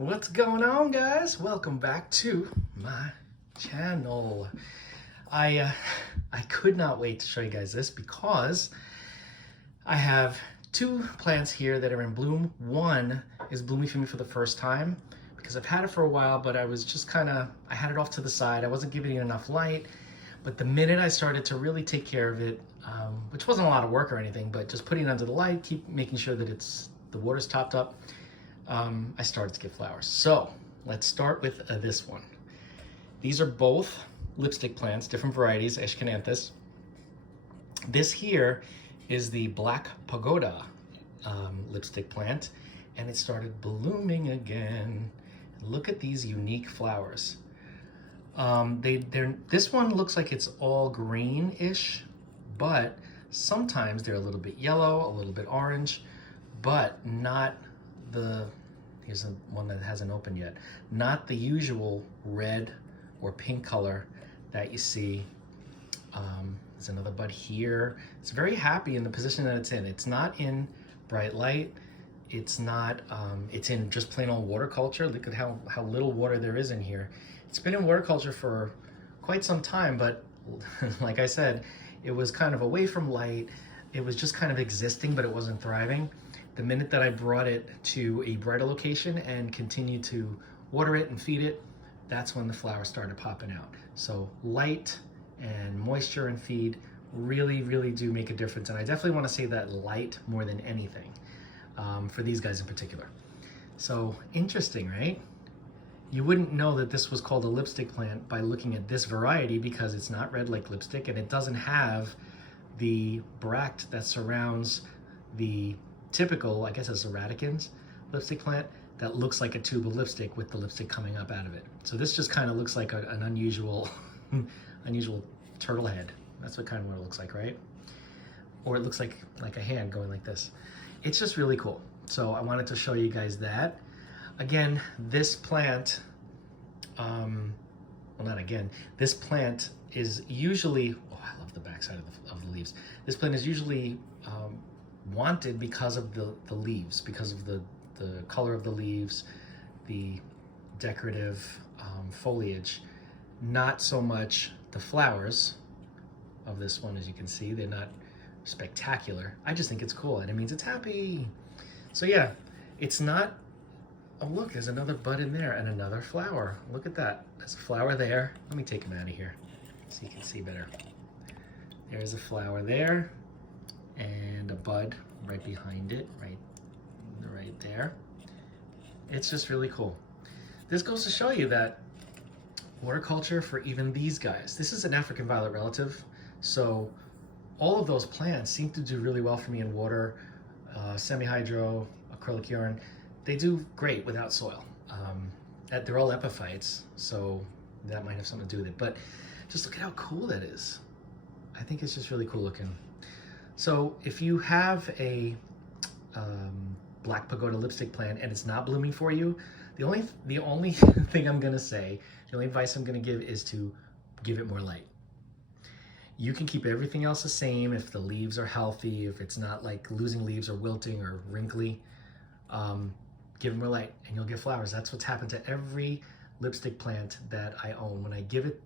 What's going on, guys? Welcome back to my channel. I could not wait to show you guys this because I have two plants here that are in bloom. One is blooming for me for the first time because I've had it for a while, but I was just I had it off to the side. I wasn't giving it enough light, but the minute I started to really take care of it, which wasn't a lot of work or anything, but just putting it under the light, keep making sure that the water's topped up, I started to get flowers. So let's start with this one. These are both lipstick plants, different varieties, Aeschynanthus. This here is the Black Pagoda lipstick plant, and it started blooming again. Look at these unique flowers. This one looks like it's all greenish, but sometimes they're a little bit yellow, a little bit orange, but not here's one that hasn't opened yet, not the usual red or pink color that you see. There's another bud here. It's very happy in the position that it's in. It's not in bright light. It's not, it's in just plain old water culture. Look at how little water there is in here. It's been in water culture for quite some time, but like I said, it was kind of away from light. It was just kind of existing, but it wasn't thriving. The minute that I brought it to a brighter location and continued to water it and feed it, that's when the flowers started popping out. So light and moisture and feed really, really do make a difference. And I definitely want to say that light more than anything for these guys in particular. So interesting, right? You wouldn't know that this was called a lipstick plant by looking at this variety because it's not red like lipstick and it doesn't have the bract that surrounds the typical, I guess it's a radicans lipstick plant that looks like a tube of lipstick with the lipstick coming up out of it. So this just kind of looks like an unusual unusual turtle head. That's what it looks like, right? Or it looks like a hand going like this. It's just really cool. So I wanted to show you guys that. Again, this plant, this plant is usually, oh, I love the backside of the leaves. This plant is usually wanted because of the leaves, because of the color of the leaves, the decorative foliage, not so much the flowers of this one. As you can see, they're not spectacular. I just think it's cool and it means it's happy. So yeah, it's not, oh look, there's another bud in there and another flower. Look at that, there's a flower there. Let me take him out of here so you can see better. There's a flower there and a bud right behind it, right there. It's just really cool. This goes to show you that water culture for even these guys. This is an African violet relative, so all of those plants seem to do really well for me in water, semi-hydro, acrylic urine. They do great without soil. They're all epiphytes, so that might have something to do with it, but just look at how cool that is. I think it's just really cool looking. So if you have a Black Pagoda lipstick plant and it's not blooming for you, the only thing I'm gonna say, the only advice I'm gonna give is to give it more light. You can keep everything else the same if the leaves are healthy, if it's not like losing leaves or wilting or wrinkly. Give it more light and you'll get flowers. That's what's happened to every lipstick plant that I own. When I give it,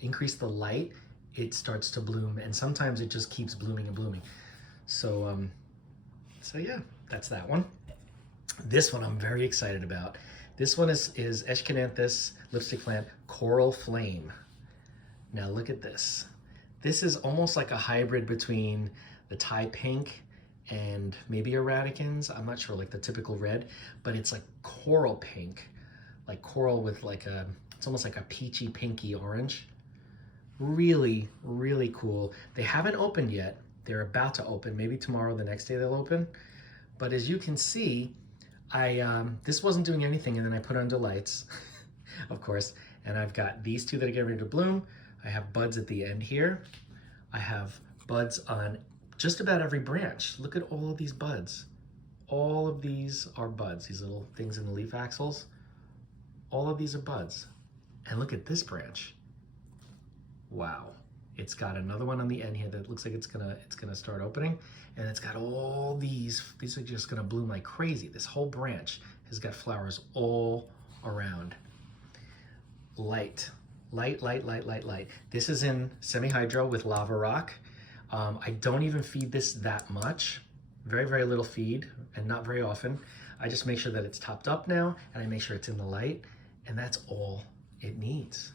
increase the light, it starts to bloom, and sometimes it just keeps blooming and blooming. So, so yeah, that's that one. This one I'm very excited about. This one is Aeschynanthus lipstick plant, Coral Flame. Now look at this. This is almost like a hybrid between the Thai pink and maybe a radicans. I'm not sure, like the typical red, but it's like coral pink, like coral with it's almost like a peachy pinky orange. Really, really cool. They haven't opened yet. They're about to open. Maybe tomorrow, the next day they'll open. But as you can see, this wasn't doing anything, and then I put it under lights, of course. And I've got these two that are getting ready to bloom. I have buds at the end here. I have buds on just about every branch. Look at all of these buds. All of these are buds, these little things in the leaf axils. All of these are buds. And look at this branch. Wow. It's got another one on the end here that looks like it's gonna start opening, and it's got all these are just gonna bloom like crazy. This whole branch has got flowers all around. Light, light, light, light, light, light. This is in semi-hydro with lava rock. I don't even feed this that much. Very, very little feed, and not very often. I just make sure that it's topped up now, and I make sure it's in the light, and that's all it needs.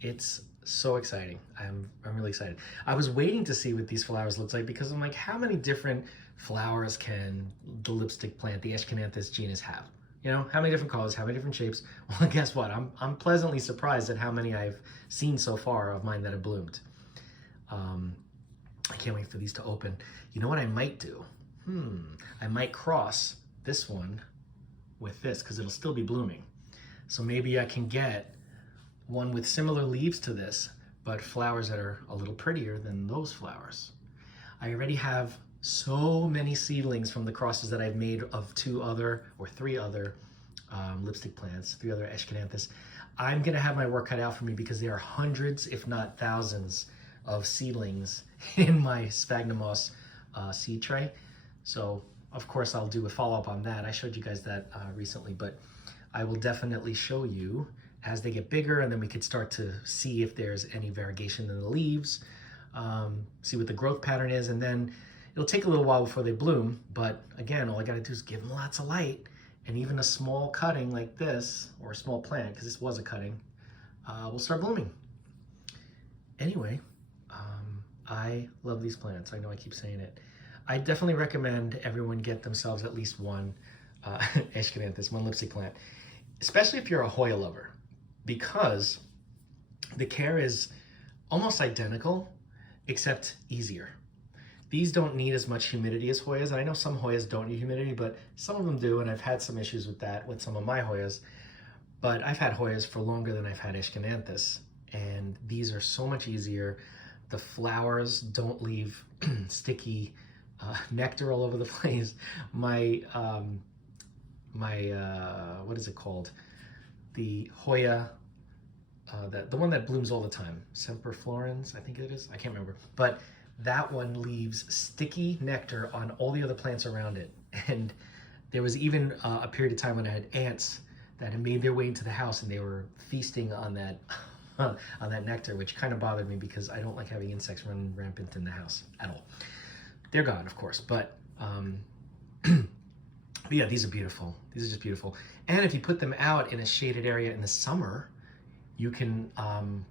It's so exciting. I'm really excited. I was waiting to see what these flowers look like because I'm like, how many different flowers can the lipstick plant, the Aeschynanthus genus, have? You know, how many different colors, how many different shapes? Well, guess what? I'm pleasantly surprised at how many I've seen so far of mine that have bloomed. I can't wait for these to open. You know what I might do? I might cross this one with this because it'll still be blooming. So maybe I can get one with similar leaves to this, but flowers that are a little prettier than those flowers. I already have so many seedlings from the crosses that I've made of 2 other or 3 other lipstick plants, 3 other Aeschynanthus. I'm gonna have my work cut out for me because there are hundreds, if not thousands, of seedlings in my sphagnum moss seed tray. So of course I'll do a follow-up on that. I showed you guys that recently, but I will definitely show you as they get bigger, and then we could start to see if there's any variegation in the leaves, see what the growth pattern is, and then it'll take a little while before they bloom, but again, all I gotta do is give them lots of light, and even a small cutting like this, or a small plant, because this was a cutting, will start blooming. Anyway, I love these plants. I know I keep saying it. I definitely recommend everyone get themselves at least one Aeschynanthus, one lipstick plant, especially if you're a Hoya lover, because the care is almost identical, except easier. These don't need as much humidity as Hoyas, and I know some Hoyas don't need humidity, but some of them do, and I've had some issues with that with some of my Hoyas. But I've had Hoyas for longer than I've had Aeschynanthus, and these are so much easier. The flowers don't leave sticky nectar all over the place. My what is it called? The Hoya, the one that blooms all the time, Semper Florens, I think it is. I can't remember, but that one leaves sticky nectar on all the other plants around it. And there was even a period of time when I had ants that had made their way into the house, and they were feasting on that on that nectar, which kind of bothered me because I don't like having insects run rampant in the house at all. They're gone, of course, but yeah, these are beautiful. These are just beautiful. And if you put them out in a shaded area in the summer, you can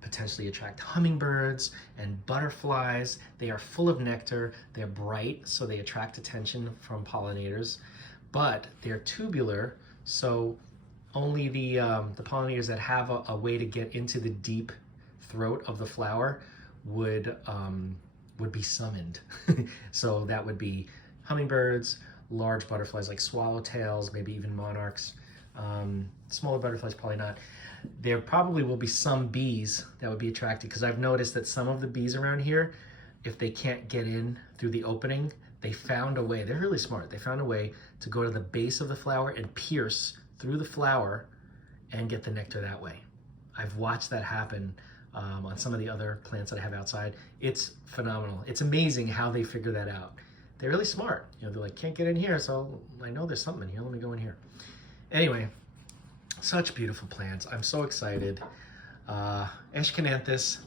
potentially attract hummingbirds and butterflies. They are full of nectar. They're bright, so they attract attention from pollinators, but they're tubular, so only the pollinators that have a way to get into the deep throat of the flower would be summoned. So that would be hummingbirds, large butterflies like swallowtails, maybe even monarchs. Smaller butterflies, probably not. There probably will be some bees that would be attracted, because I've noticed that some of the bees around here, if they can't get in through the opening, they found a way, they're really smart, they found a way to go to the base of the flower and pierce through the flower and get the nectar that way. I've watched that happen on some of the other plants that I have outside. It's phenomenal. It's amazing how they figure that out. They're really smart. You know, they're like, can't get in here, so I know there's something in here, let me go in here. Anyway, such beautiful plants. I'm so excited. Aeschynanthus,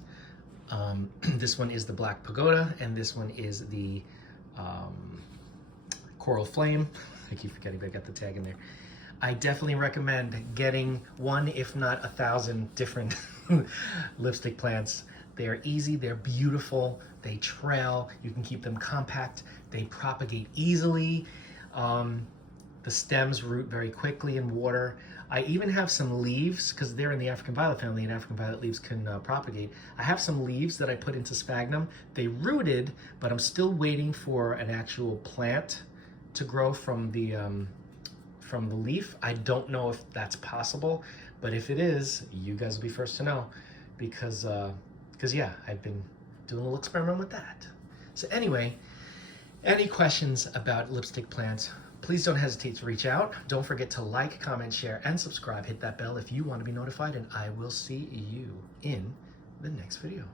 this one is the Black Pagoda, and this one is the Coral Flame. I keep forgetting, but I got the tag in there. I definitely recommend getting one, if not 1,000 different lipstick plants. They're easy, they're beautiful, they trail, you can keep them compact, they propagate easily. The stems root very quickly in water. I even have some leaves, because they're in the African violet family, and African violet leaves can propagate. I have some leaves that I put into sphagnum. They rooted, but I'm still waiting for an actual plant to grow from the leaf. I don't know if that's possible, but if it is, you guys will be first to know, because yeah, I've been doing a little experiment with that. So anyway, any questions about lipstick plants, please don't hesitate to reach out. Don't forget to like, comment, share, and subscribe. Hit that bell if you want to be notified, and I will see you in the next video.